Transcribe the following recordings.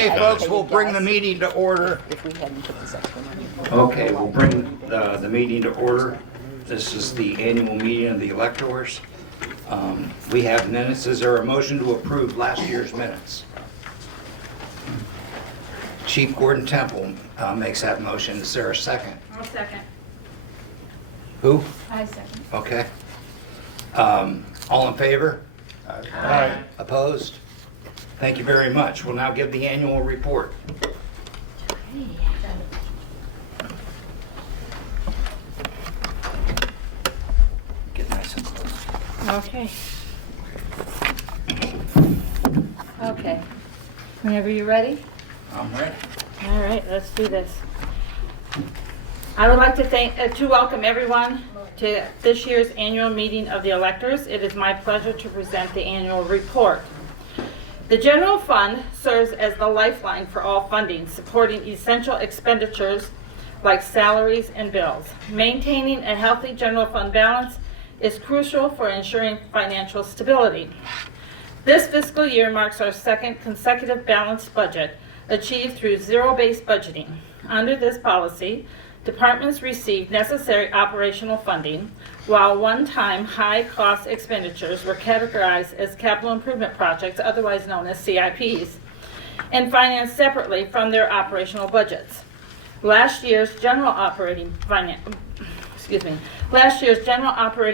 Okay, folks, we'll bring the meeting to order. If we hadn't put this extra money. Okay, we'll bring the meeting to order. This is the annual meeting of the electors. We have minutes. Is there a motion to approve last year's minutes? Chief Gordon Temple makes that motion. Is there a second? I'll second. Who? I second. Okay. All in favor? Aye. Opposed? Thank you very much. We'll now give the annual report. Get nice and close. Okay. Okay. Whenever you're ready. I'm ready. All right, let's do this. I would like to welcome everyone to this year's annual meeting of the electors. It is my pleasure to present the annual report. The general fund serves as the lifeline for all funding, supporting essential expenditures like salaries and bills. Maintaining a healthy general fund balance is crucial for ensuring financial stability. This fiscal year marks our second consecutive balanced budget achieved through zero-based budgeting. Under this policy, departments receive necessary operational funding, while one-time high-cost expenditures were categorized as capital improvement projects, otherwise known as CIPs, and financed separately from their operational budgets. Last year's general operating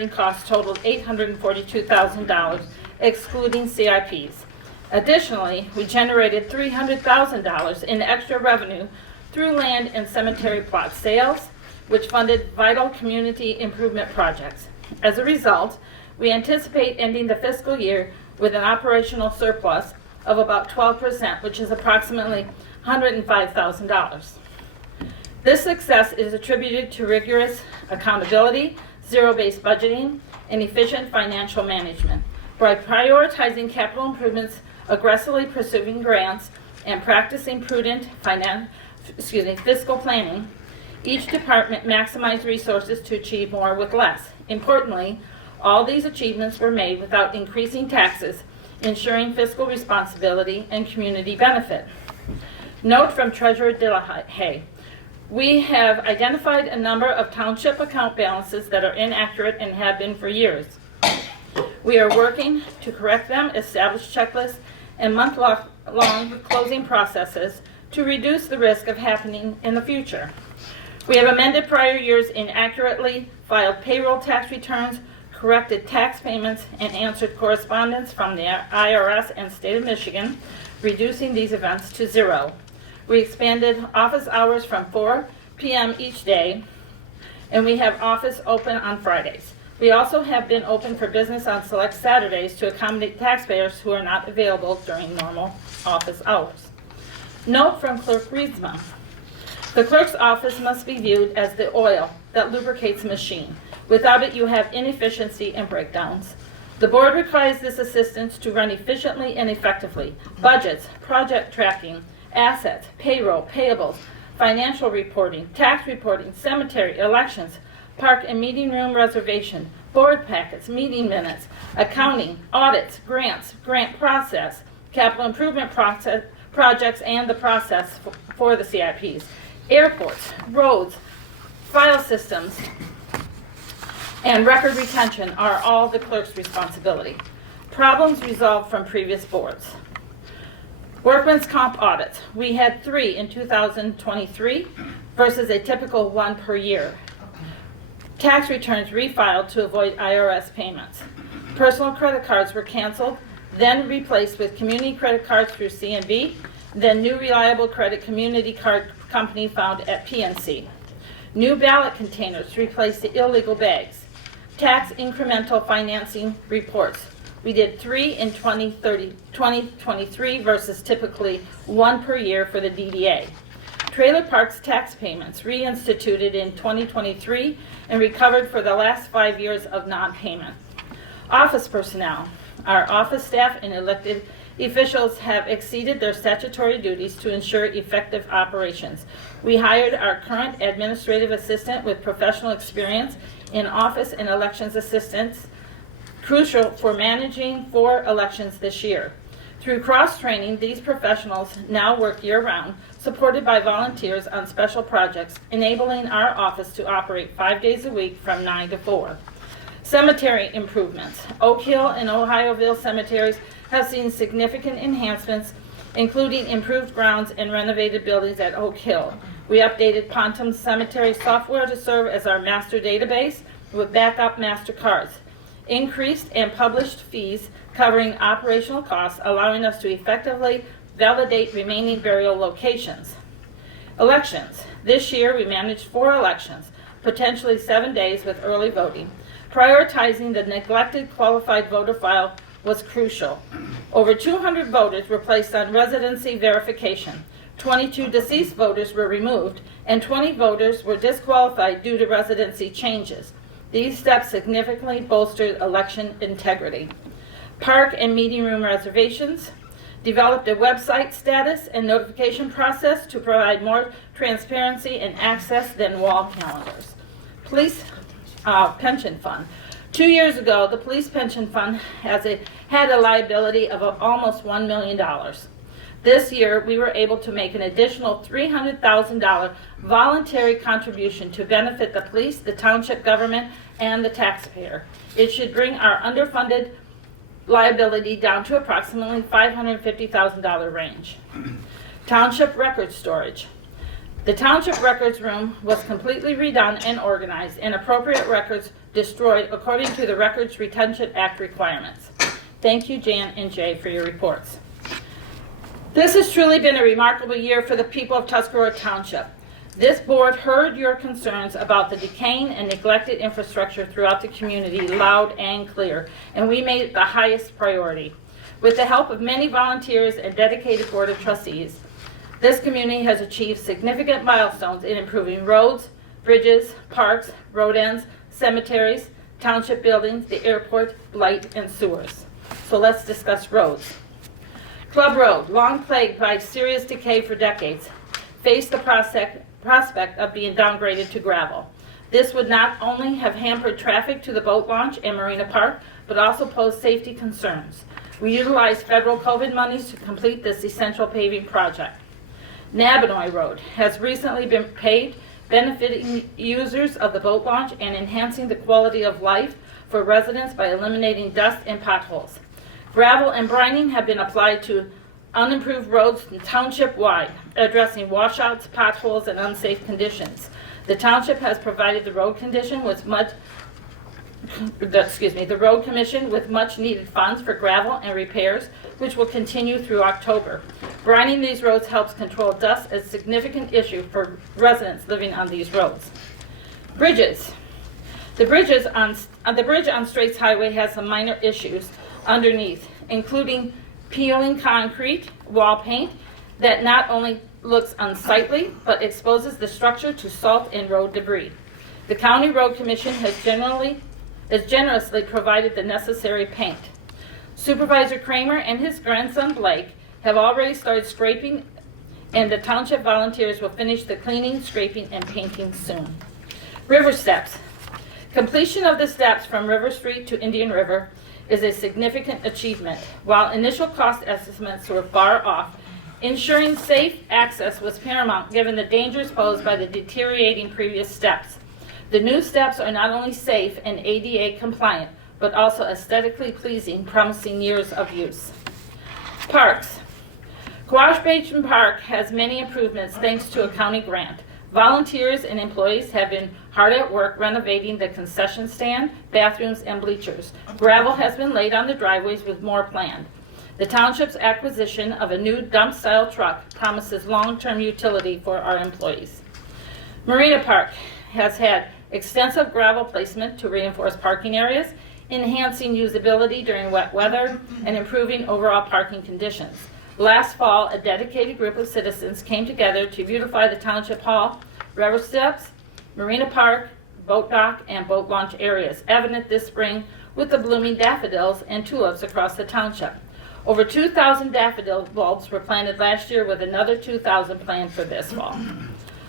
costs totaled $842,000, excluding CIPs. Additionally, we generated $300,000 in extra revenue through land and cemetery plot sales, which funded vital community improvement projects. As a result, we anticipate ending the fiscal year with an operational surplus of about 12%, which is approximately $105,000. This success is attributed to rigorous accountability, zero-based budgeting, and efficient financial management. By prioritizing capital improvements, aggressively pursuing grants, and practicing prudent fiscal planning, each department maximized resources to achieve more with less. Importantly, all these achievements were made without increasing taxes, ensuring fiscal responsibility and community benefit. Note from Treasurer Dillahay: we have identified a number of township account balances that are inaccurate and have been for years. We are working to correct them, establish checklists, and month-long closing processes to reduce the risk of happening in the future. We have amended prior years' inaccurately filed payroll tax returns, corrected tax payments, and answered correspondence from the IRS and state of Michigan, reducing these events to zero. We expanded office hours from 4 p.m. each day, and we have office open on Fridays. We also have been open for business on select Saturdays to accommodate taxpayers who are not available during normal office hours. Note from Clerk Riesma: the clerk's office must be viewed as the oil that lubricates a machine. Without it, you have inefficiency and breakdowns. The board requires this assistance to run efficiently and effectively. Budgets, project tracking, assets, payroll, payables, financial reporting, tax reporting, cemetery, elections, park and meeting room reservation, board packets, meeting minutes, accounting, audits, grants, grant process, capital improvement projects, and the process for the CIPs, airports, roads, file systems, and record retention are all the clerk's responsibility. Problems resolved from previous boards. Workman's comp audits. We had 3 in 2023 versus a typical 1 per year. Tax returns refiled to avoid IRS payments. Personal credit cards were canceled, then replaced with community credit cards through C&B, then new reliable credit community card company found at PNC. New ballot containers replaced the illegal bags. Tax incremental financing reports. We did 3 in 2023 versus typically 1 per year for the DDA. Trailer parks tax payments reinstituted in 2023 and recovered for the last 5 years of non-payment. Office personnel. Our office staff and elected officials have exceeded their statutory duties to ensure effective operations. We hired our current administrative assistant with professional experience in office and elections assistance, crucial for managing 4 elections this year. Through cross-training, these professionals now work year-round, supported by volunteers on special projects, enabling our office to operate 5 days a week from 9 to 4. Cemetery improvements. Oak Hill and Ohioville cemeteries have seen significant enhancements, including improved grounds and renovated buildings at Oak Hill. We updated Pontum's cemetery software to serve as our master database with backup master cards. Increased and published fees covering operational costs, allowing us to effectively validate remaining burial locations. Elections. This year we managed 4 elections, potentially 7 days with early voting. Prioritizing the neglected qualified voter file was crucial. Over 200 voters were placed on residency verification. 22 deceased voters were removed, and 20 voters were disqualified due to residency changes. These steps significantly bolstered election integrity. Park and meeting room reservations. Developed a website status and notification process to provide more transparency and access than wall calendars. Police pension fund. 2 years ago, the police pension fund had a liability of almost $1 million. This year, we were able to make an additional $300,000 voluntary contribution to benefit the police, the township government, and the taxpayer. It should bring our underfunded liability down to approximately $550,000 range. Township record storage. The township records room was completely redone and organized, and appropriate records destroyed according to the Records Retention Act requirements. Thank you, Jan and Jay, for your reports. This has truly been a remarkable year for the people of Tuscarora Township. This board heard your concerns about the decaying and neglected infrastructure throughout the community loud and clear, and we made it the highest priority. With the help of many volunteers and dedicated board of trustees, this community has achieved significant milestones in improving roads, bridges, parks, road ends, cemeteries, township buildings, the airport, light, and sewers. So let's discuss roads. Club Road, long plagued by serious decay for decades, faced the prospect of being downgraded to gravel. This would not only have hampered traffic to the boat launch and Marina Park, but also posed safety concerns. We utilized federal COVID monies to complete this essential paving project. Nabinoy Road has recently been paved, benefiting users of the boat launch and enhancing the quality of life for residents by eliminating dust and potholes. Gravel and brining have been applied to unimproved roads township-wide, addressing washouts, potholes, and unsafe conditions. The township has provided the road commission with much needed funds for gravel and repairs, which will continue through October. Brining these roads helps control dust, a significant issue for residents living on these roads. Bridges. The bridge on Straits Highway has some minor issues underneath, including peeling concrete, wall paint that not only looks unsightly, but exposes the structure to salt and road debris. The County Road Commission has generously provided the necessary paint. Supervisor Kramer and his grandson Blake have already started scraping, and the township volunteers will finish the cleaning, scraping, and painting soon. River steps. Completion of the steps from River Street to Indian River is a significant achievement. While initial cost estimates were far off, ensuring safe access was paramount given the dangers posed by the deteriorating previous steps. The new steps are not only safe and ADA compliant, but also aesthetically pleasing, promising years of use. Parks. Quash Basin Park has many improvements thanks to a county grant. Volunteers and employees have been hard at work renovating the concession stand, bathrooms, and bleachers. Gravel has been laid on the driveways with more planned. The township's acquisition of a new dump-style truck promises long-term utility for our employees. Marina Park has had extensive gravel placement to reinforce parking areas, enhancing usability during wet weather, and improving overall parking conditions. Last fall, a dedicated group of citizens came together to beautify the Township Hall, river steps, Marina Park, boat dock, and boat launch areas, evident this spring with the blooming daffodils and tulips across the township. Over 2,000 daffodil bulbs were planted last year, with another 2,000 planned for this fall.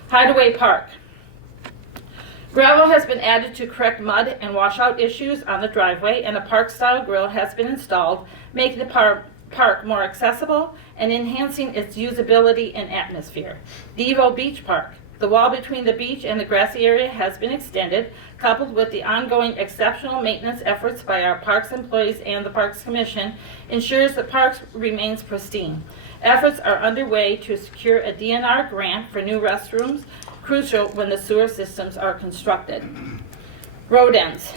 Hideaway Park. Gravel has been added to correct mud and washout issues on the driveway, and a park-style grill has been installed, making the Park more accessible and enhancing its usability and atmosphere. Devo Beach Park. The wall between the beach and the grassy area has been extended, coupled with the ongoing exceptional maintenance efforts by our parks employees and the Parks Commission, ensures the parks remains pristine. Efforts are underway to secure a DNR grant for new restrooms, crucial when the sewer systems are constructed. Road ends.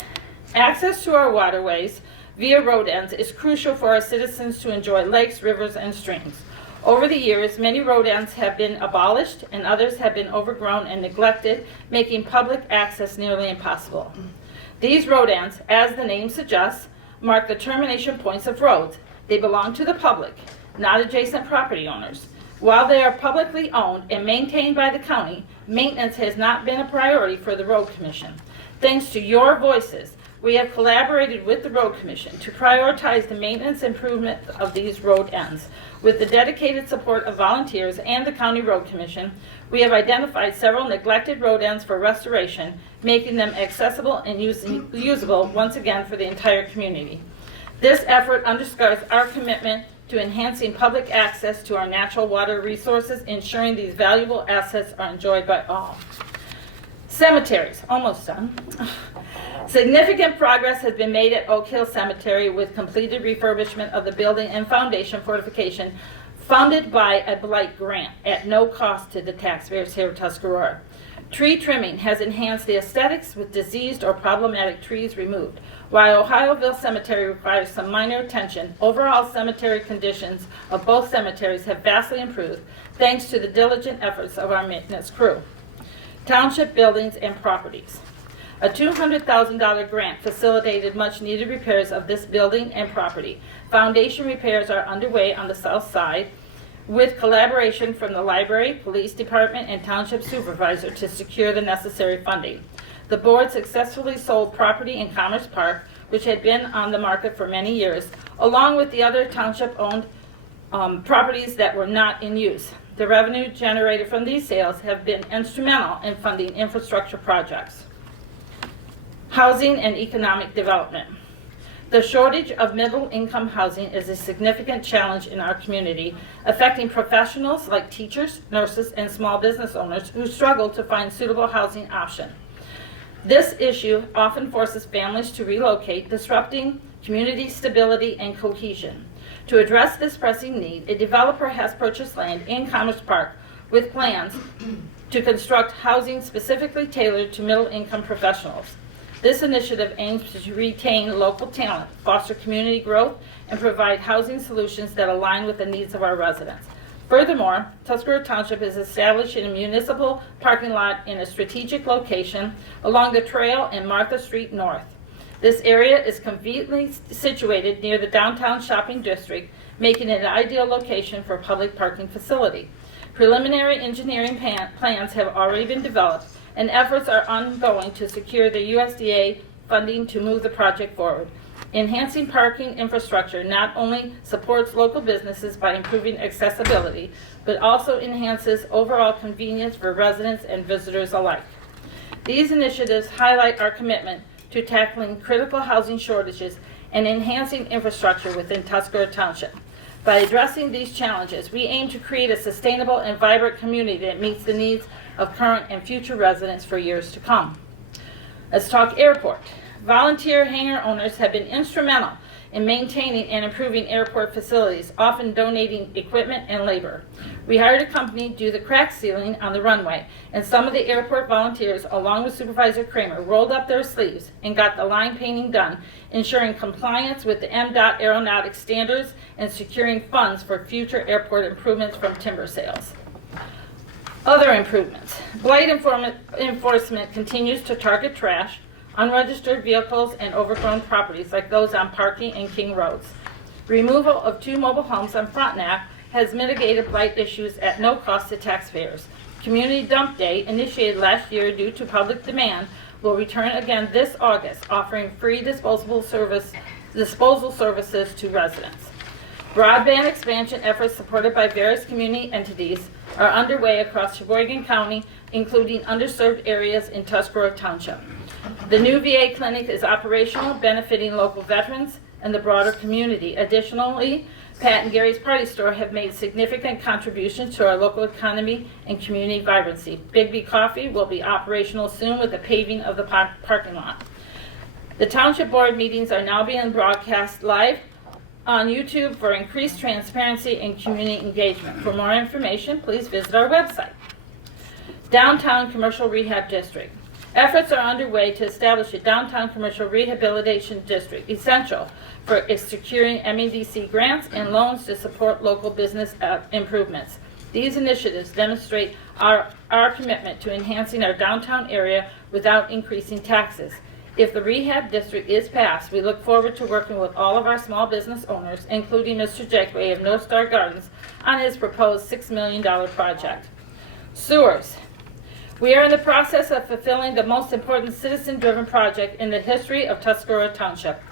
Access to our waterways via road ends is crucial for our citizens to enjoy lakes, rivers, and streams. Over the years, many road ends have been abolished and others have been overgrown and neglected, making public access nearly impossible. These road ends, as the name suggests, mark the termination points of roads. They belong to the public, not adjacent property owners. While they are publicly owned and maintained by the county, maintenance has not been a priority for the Road Commission. Thanks to your voices, we have collaborated with the Road Commission to prioritize the maintenance improvement of these road ends. With the dedicated support of volunteers and the County Road Commission, we have identified several neglected road ends for restoration, making them accessible and usable once again for the entire community. This effort underscores our commitment to enhancing public access to our natural water resources, ensuring these valuable assets are enjoyed by all. Cemeteries, almost done. Significant progress has been made at Oak Hill Cemetery with completed refurbishment of the building and foundation fortification funded by a blight grant at no cost to the taxpayers here of Tuscarora. Tree trimming has enhanced the aesthetics with diseased or problematic trees removed. While Ohioville Cemetery requires some minor attention, overall cemetery conditions of both cemeteries have vastly improved thanks to the diligent efforts of our maintenance crew. Township buildings and properties. A $200,000 grant facilitated much needed repairs of this building and property. Foundation repairs are underway on the south side with collaboration from the library, police department, and township supervisor to secure the necessary funding. The board successfully sold property in Commerce Park, which had been on the market for many years, along with the other township-owned properties that were not in use. The revenue generated from these sales have been instrumental in funding infrastructure projects. Housing and economic development. The shortage of middle-income housing is a significant challenge in our community, affecting professionals like teachers, nurses, and small business owners who struggle to find suitable housing options. This issue often forces families to relocate, disrupting community stability and cohesion. To address this pressing need, a developer has purchased land in Commerce Park with plans to construct housing specifically tailored to middle-income professionals. This initiative aims to retain local talent, foster community growth, and provide housing solutions that align with the needs of our residents. Furthermore, Tuscarora Township is establishing a municipal parking lot in a strategic location along the trail in Martha Street North. This area is conveniently situated near the downtown shopping district, making it an ideal location for a public parking facility. Preliminary engineering plans have already been developed, and efforts are ongoing to secure the USDA funding to move the project forward. Enhancing parking infrastructure not only supports local businesses by improving accessibility, but also enhances overall convenience for residents and visitors alike. These initiatives highlight our commitment to tackling critical housing shortages and enhancing infrastructure within Tuscarora Township. By addressing these challenges, we aim to create a sustainable and vibrant community that meets the needs of current and future residents for years to come. Let's talk airport. Volunteer hangar owners have been instrumental in maintaining and improving airport facilities, often donating equipment and labor. We hired a company to do the crack sealing on the runway, and some of the airport volunteers, along with Supervisor Kramer, rolled up their sleeves and got the line painting done, ensuring compliance with the MDOT aeronautics standards and securing funds for future airport improvements from timber sales. Other improvements. Blight enforcement continues to target trash, unregistered vehicles, and overgrown properties like those on Parking and King Roads. Removal of 2 mobile homes on Frontenac has mitigated blight issues at no cost to taxpayers. Community Dump Day, initiated last year due to public demand, will return again this August, offering free disposal services to residents. Broadband expansion efforts supported by various community entities are underway across Sheboygan County, including underserved areas in Tuscarora Township. The new VA clinic is operational, benefiting local veterans and the broader community. Additionally, Pat and Gary's Party Store have made significant contributions to our local economy and community vibrancy. Bigby Coffee will be operational soon with the paving of the parking lot. The Township Board meetings are now being broadcast live on YouTube for increased transparency and community engagement. For more information, please visit our website. Downtown Commercial Rehab District. Efforts are underway to establish a downtown commercial rehabilitation district, essential for securing MEDC grants and loans to support local business improvements. These initiatives demonstrate our commitment to enhancing our downtown area without increasing taxes. If the rehab district is passed, we look forward to working with all of our small business owners, including Mr. Jackway of North Star Gardens, on his proposed $6 million project. Sewers. We are in the process of fulfilling the most important citizen-driven project in the history of Tuscarora Township.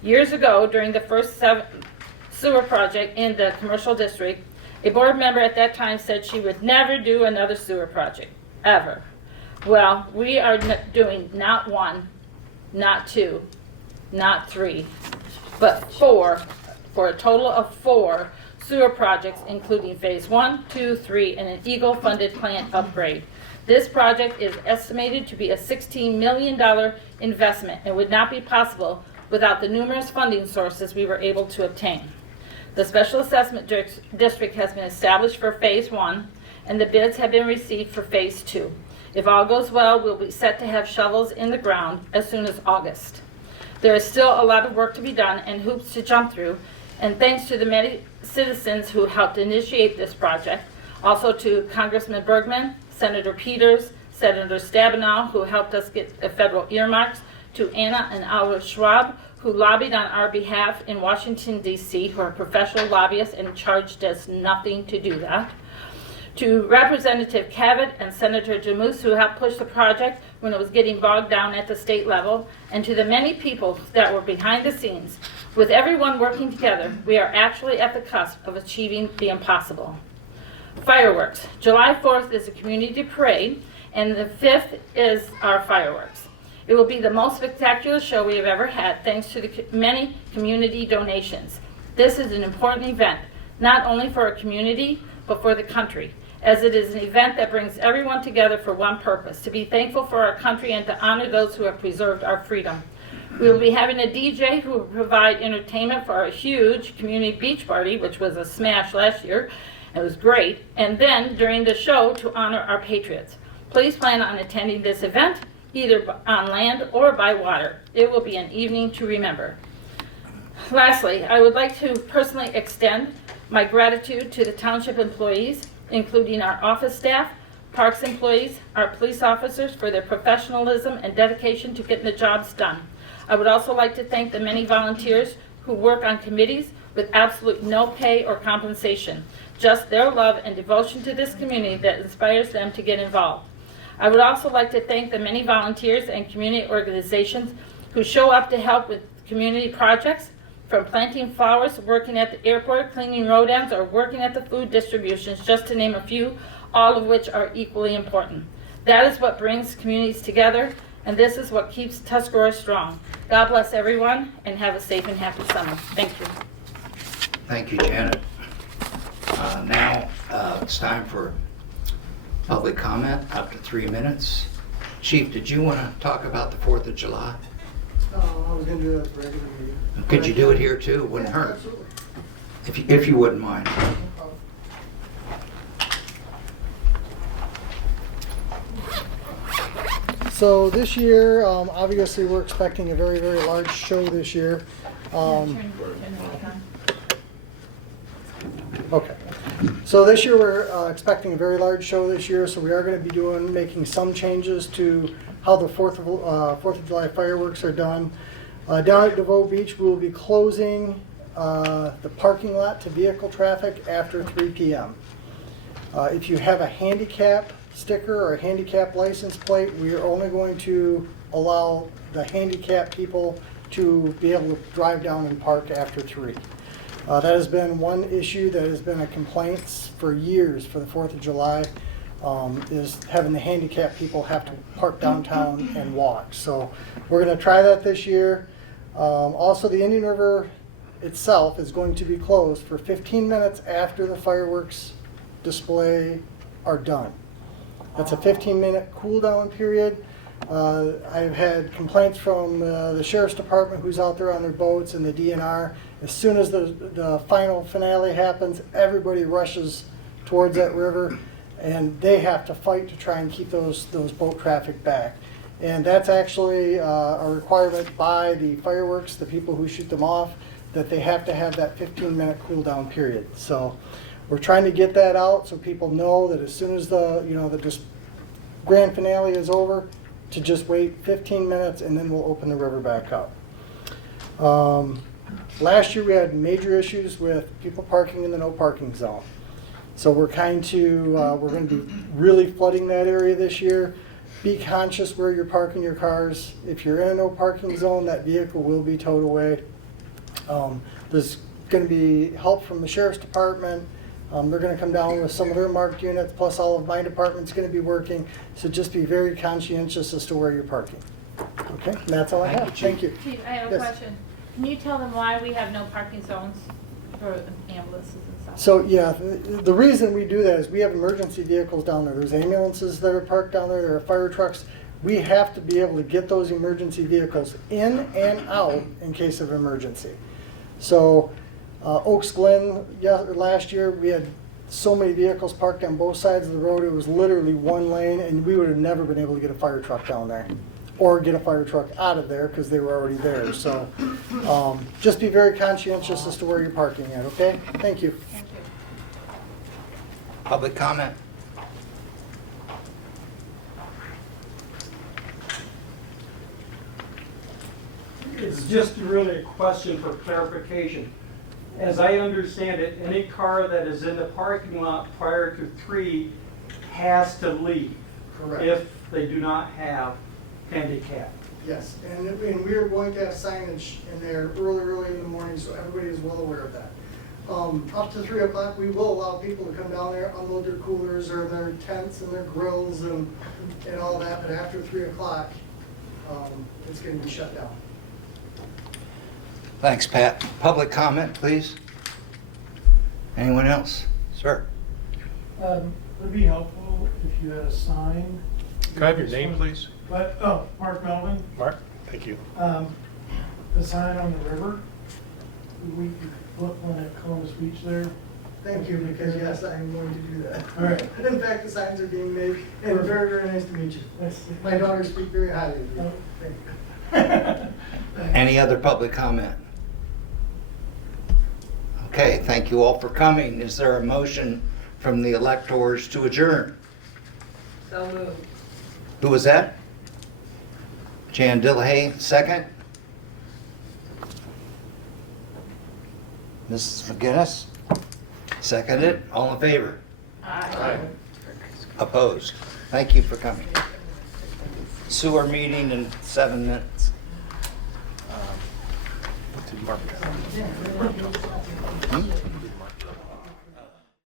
Years ago, during the first sewer project in the commercial district, a board member at that time said she would never do another sewer project, ever. Well, we are doing not one, not two, not three, but four, for a total of 4 sewer projects, including phase 1, 2, 3, and an Eagle-funded plant upgrade. This project is estimated to be a $16 million investment and would not be possible without the numerous funding sources we were able to obtain. The Special Assessment District has been established for Phase 1, and the bids have been received for Phase 2. If all goes well, we'll be set to have shovels in the ground as soon as August. There is still a lot of work to be done and hoops to jump through, and thanks to the many citizens who helped initiate this project, also to Congressman Bergman, Senator Peters, Senator Stabenow, who helped us get federal earmarks, to Anna and Alva Schwab, who lobbied on our behalf in Washington, D.C., who are professional lobbyists and charged us nothing to do that, to Representative Cavett and Senator Jamus, who helped push the project when it was getting bogged down at the state level, and to the many people that were behind the scenes. With everyone working together, we are actually at the cusp of achieving the impossible. Fireworks. July 4th is a community parade, and the 5th is our fireworks. It will be the most spectacular show we have ever had, thanks to the many community donations. This is an important event, not only for our community, but for the country, as it is an event that brings everyone together for one purpose, to be thankful for our country and to honor those who have preserved our freedom. We will be having a DJ who will provide entertainment for our huge community beach party, which was a smash last year. It was great. And then during the show to honor our patriots. Please plan on attending this event, either on land or by water. It will be an evening to remember. Lastly, I would like to personally extend my gratitude to the township employees, including our office staff, parks employees, our police officers for their professionalism and dedication to getting the jobs done. I would also like to thank the many volunteers who work on committees with absolute no pay or compensation. Just their love and devotion to this community that inspires them to get involved. I would also like to thank the many volunteers and community organizations who show up to help with community projects, from planting flowers, working at the airport, cleaning road ends, or working at the food distributions, just to name a few, all of which are equally important. That is what brings communities together, and this is what keeps Tuscarora strong. God bless everyone, and have a safe and happy summer. Thank you. Thank you, Janet. Now it's time for public comment, up to 3 minutes. Chief, did you want to talk about the 4th of July? I was going to do that at the regular meeting. Could you do it here too? It wouldn't hurt. Absolutely. If you wouldn't mind. No problem. So this year, obviously we're expecting a very, very large show this year. Okay. So this year we're expecting a very large show this year, so we are going to be making some changes to how the 4th of July fireworks are done. Down at DeVoe Beach, we will be closing the parking lot to vehicle traffic after 3 p.m. If you have a handicap sticker or a handicap license plate, we are only going to allow the handicapped people to be able to drive down and park after 3. That has been one issue that has been a complaint for years for the 4th of July, is having the handicapped people have to park downtown and walk. So we're going to try that this year. Also, the Indian River itself is going to be closed for 15 minutes after the fireworks display are done. That's a 15-minute cool down period. I've had complaints from the sheriff's department who's out there on their boats and the DNR. As soon as the final finale happens, everybody rushes towards that river, and they have to fight to try and keep those boat traffic back. And that's actually a requirement by the fireworks, the people who shoot them off, that they have to have that 15-minute cool down period. So we're trying to get that out so people know that as soon as the grand finale is over, to just wait 15 minutes and then we'll open the river back up. Last year we had major issues with people parking in the no parking zone. So we're going to be really flooding that area this year. Be conscious where you're parking your cars. If you're in a no parking zone, that vehicle will be towed away. There's going to be help from the sheriff's department. They're going to come down with some of their marked units, plus all of my department's going to be working. So just be very conscientious as to where you're parking. Okay, and that's all I have. Thank you. Chief, I have a question. Can you tell them why we have no parking zones for ambulances and stuff? So yeah, the reason we do that is we have emergency vehicles down there. There's ambulances that are parked down there. There are fire trucks. We have to be able to get those emergency vehicles in and out in case of emergency. So Oaks Glen, last year we had so many vehicles parked on both sides of the road. It was literally one lane, and we would have never been able to get a fire truck down there or get a fire truck out of there because they were already there. So just be very conscientious as to where you're parking at, okay? Thank you. Thank you. Public comment? It's just really a question for clarification. As I understand it, any car that is in the parking lot prior to 3 has to leave. Correct. If they do not have handicap. Yes, and we are going to have signage in there early in the morning, so everybody is well aware of that. Up to 3 o'clock, we will allow people to come down there, unload their coolers or their tents and their grills and all that, but after 3 o'clock, it's going to be shut down. Thanks, Pat. Public comment, please. Anyone else? Sir? Would be helpful if you had a sign. Can I have your name, please? Mark Melvin. Mark, thank you. The sign on the river. We could put one at Columbus Beach there. Thank you, because yes, I'm going to do that. All right. In fact, the signs are being made, and very, very nice to meet you. My daughters speak very highly of you. Thank you. Any other public comment? Okay, thank you all for coming. Is there a motion from the electors to adjourn? So moved. Who was that? Jan Dillahay, second. Mrs. McGinnis, seconded. All in favor? Aye. Opposed? Thank you for coming. Sewer meeting in 7 minutes. What did Mark have?